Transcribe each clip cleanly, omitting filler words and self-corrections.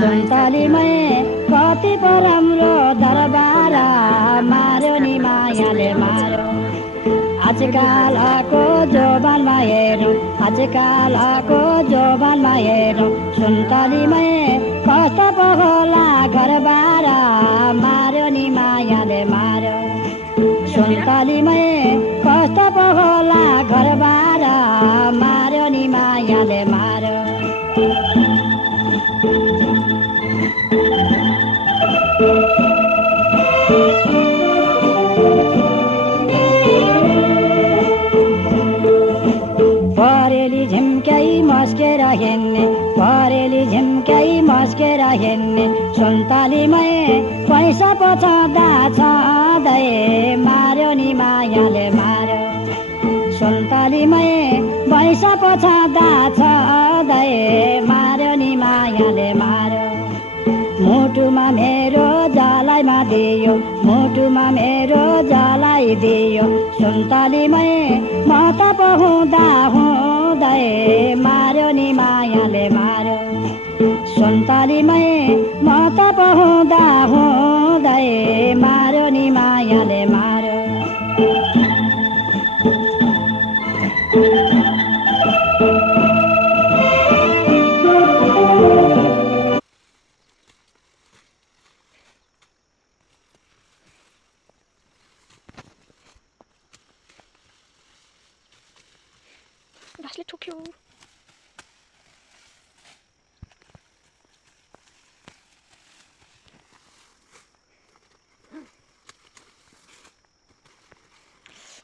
सुन्तलीमै कति पो राम्रो दरबार मार्यो नि मायाले मार्यो आजकालको जोबानमा हेरौँ आजकालको जोबानमा हेरौँ सुन्तलीमै कस्तो पो होला घरबार मार्यो नि मायाले मार्यो सुन्तलीमै कस्तो पो होला घरबार मार्यो नि मायाले मार्यो परेली झिम्क्याइ मस्केर हिँड्ने परेली झिम्क्याइ मस्केर हिँड्ने सुन्तलीमै पैसा पो छँदा छँदै मार्यो नि मायाले मार्यो सुन्तलीमै पैसा पो छँदा छँदै मार्यो नि मायाले मार्यो मुटुमा मेरो जालाइमा दियो मुटुमा मेरो जालाई दियो सुन्तलीमै म त पो हुँदा हुँदै मार्यो नि मायाले मार्यो सुन्तलीमै म त पो हुँदा हुँदै मार्यो नि मायाले मार्यो घाँसले ठोक्यो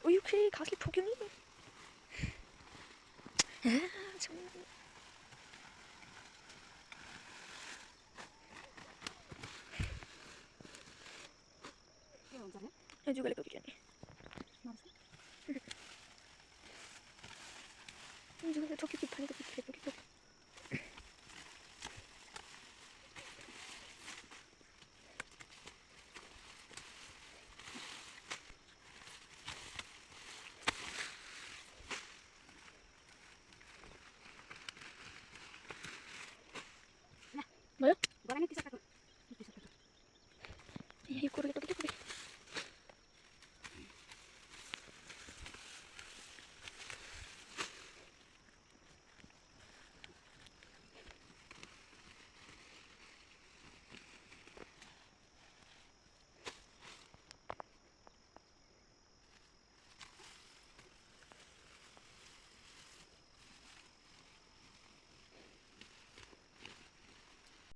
उयो के घाँसले ठोक्यो नि जुगाले ठोक्यो नि जुगाले ठोक्यो कि भनेको पिठले ठोक्यो भयो